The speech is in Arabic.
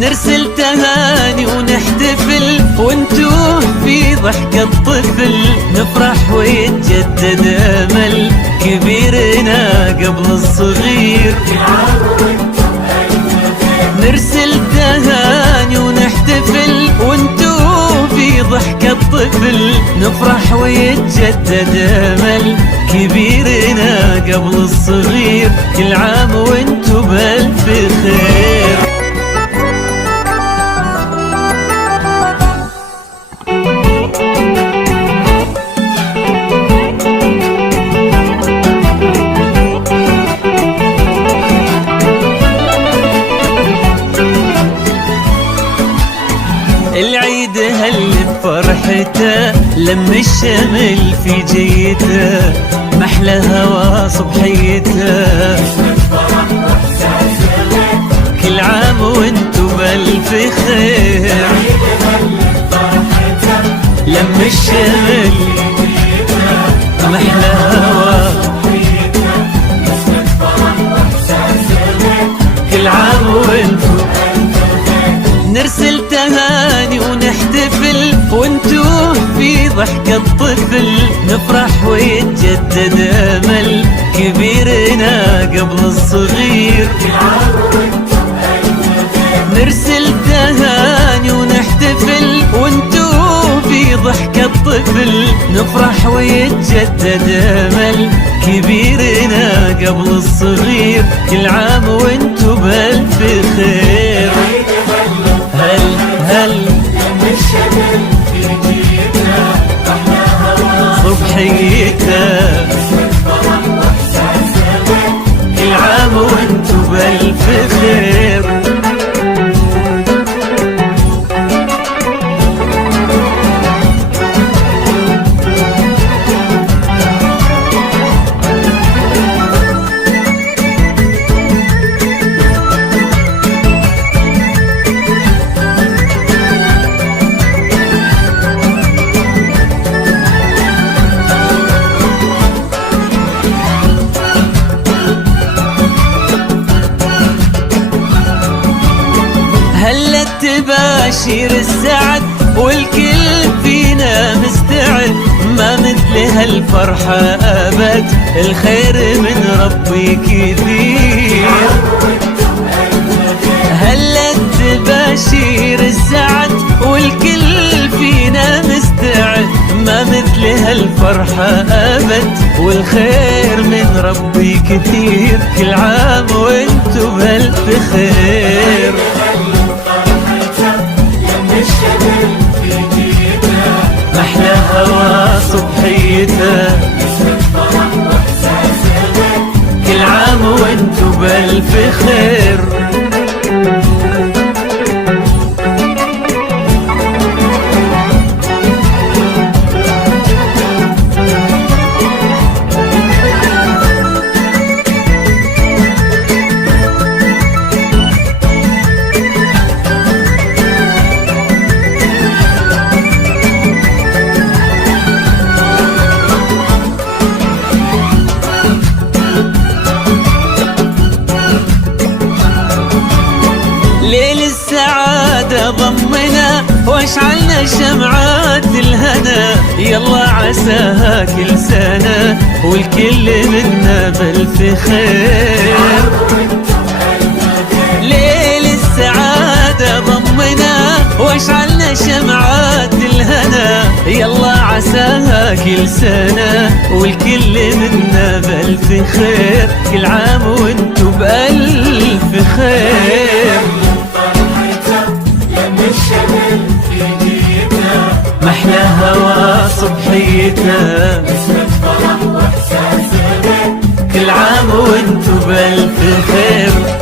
نرسل تهاني ونحتفل وانتو في ضحك الطفل، نفرح ويتجدد امل كبيرنا قبل الصغير. نرسل تهاني ونحتفل وانتو في ضحك الطفل، نفرح ويتجدد امل كبيرنا قبل الصغير. كل عام وانتو بألف خير. العيد هل بفرحته لم الشمل في جيته، محلى هوا صبحيته. كل عام وانتو بألف خير. لم الشمل محلى هوا. كل عام وانتو نرسل تهاني ونحتفل وانتو في ضحك الطفل، نفرح ويتجدد امل كبيرنا قبل الصغير. نرسل تهاني ونحتفل وانتو في ضحك الطفل، نفرح ويتجدد امل كبيرنا قبل الصغير. كل عام وانتو بألف خير. هل لم الشمل في جيتنا أحلى هوا صبحيتنا. كل عام وانتو بألف خير. هلت تباشير السعد والكل فينا مستعد، ما مثل هالفرحة أبد، الخير من ربي كثير. هلت تباشير السعد والكل فينا مستعد، ما مثل هالفرحة أبد، والخير من ربي كثير. كل عام وانتو بألف خير. محلى هوا صبحيته. كل عام وانتو بألف خير. ليل السعادة ضمنا واشعلنا شمعات الهنا، يلا عساها كل سنة والكل منا بألف خير. ليل السعادة ضمنا واشعلنا شمعات الهنا، يلا عساها كل سنة والكل منا بألف خير. كل عام وانتو بألف خير. محلى هوا صبحيتنا. كل عام وانتو بألف خير.